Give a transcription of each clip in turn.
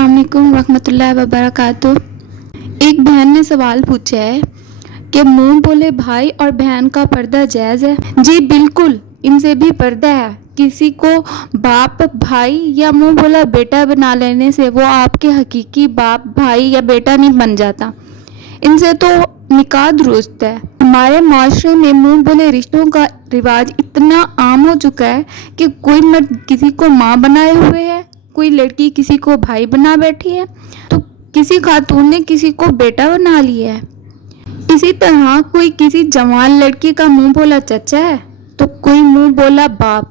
अस्सलाम वालेकुम रहमतुल्लाहि व बरकातुहू। एक बहन ने सवाल पूछा है कि मुंह बोले भाई और बहन का पर्दा जायज़ है? जी बिल्कुल, इनसे भी पर्दा है। किसी को बाप भाई या मुंह बोला बेटा बना लेने से वो आपके हकीकी बाप भाई या बेटा नहीं बन जाता। इनसे तो निकाह दुरुस्त है। हमारे माशरे में मुंह बोले रिश्तों का रिवाज इतना आम हो चुका है कि कोई मर्द किसी को माँ बनाए हुए है, कोई लड़की किसी को भाई बना बैठी है, तो किसी खातून ने किसी को बेटा बना लिया है। इसी तरह कोई किसी जवान लड़की का मुंह बोला चचा है तो कोई मुंह बोला बाप।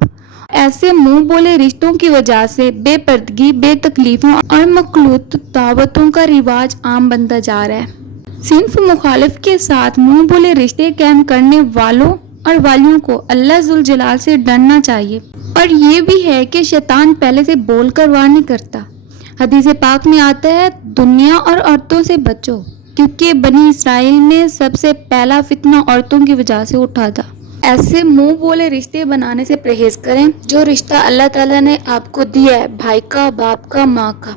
ऐसे मुंह बोले रिश्तों की वजह से बेपर्दगी, बेतकलीफों और मखलूत दावतों का रिवाज आम बनता जा रहा है। सिंफ मुखालिफ के साथ मुंह बोले रिश्ते कायम करने वालों और वालियों को अल्लाह जुल जलाल से डरना चाहिए। और ये भी है कि शैतान पहले से बोल कर वार नहीं करता। हदीस पाक में आता है, दुनिया और औरतों से बचो क्योंकि बनी इसराइल में सबसे पहला फितना औरतों की वजह से उठा था। ऐसे मुंह बोले रिश्ते बनाने से परहेज करें। जो रिश्ता अल्लाह ताला ने आपको दिया है, भाई का, बाप का, माँ का,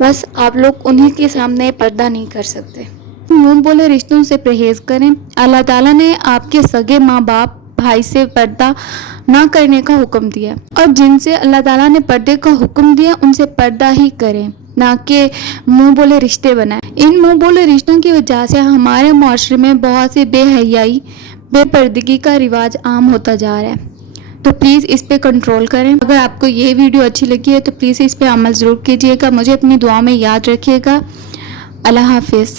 बस आप लोग उन्हीं के सामने पर्दा नहीं कर सकते। मुंह बोले रिश्तों से परहेज करें। अल्लाह ताला ने आपके सगे माँ बाप भाई से पर्दा ना करने का हुक्म दिया और जिनसे अल्लाह ताला ने पर्दे का हुक्म दिया उनसे पर्दा ही करें, ना कि मुंह बोले रिश्ते बनाएं। इन मुंह बोले रिश्तों की वजह से हमारे माशरे में बहुत सी बेहयाई, बेपर्दगी का रिवाज आम होता जा रहा है। तो प्लीज़ इस पे कंट्रोल करें। अगर आपको ये वीडियो अच्छी लगी है तो प्लीज़ इस पे अमल ज़रूर कीजिएगा। मुझे अपनी दुआ में याद रखिएगा। अल्लाह हाफिज़।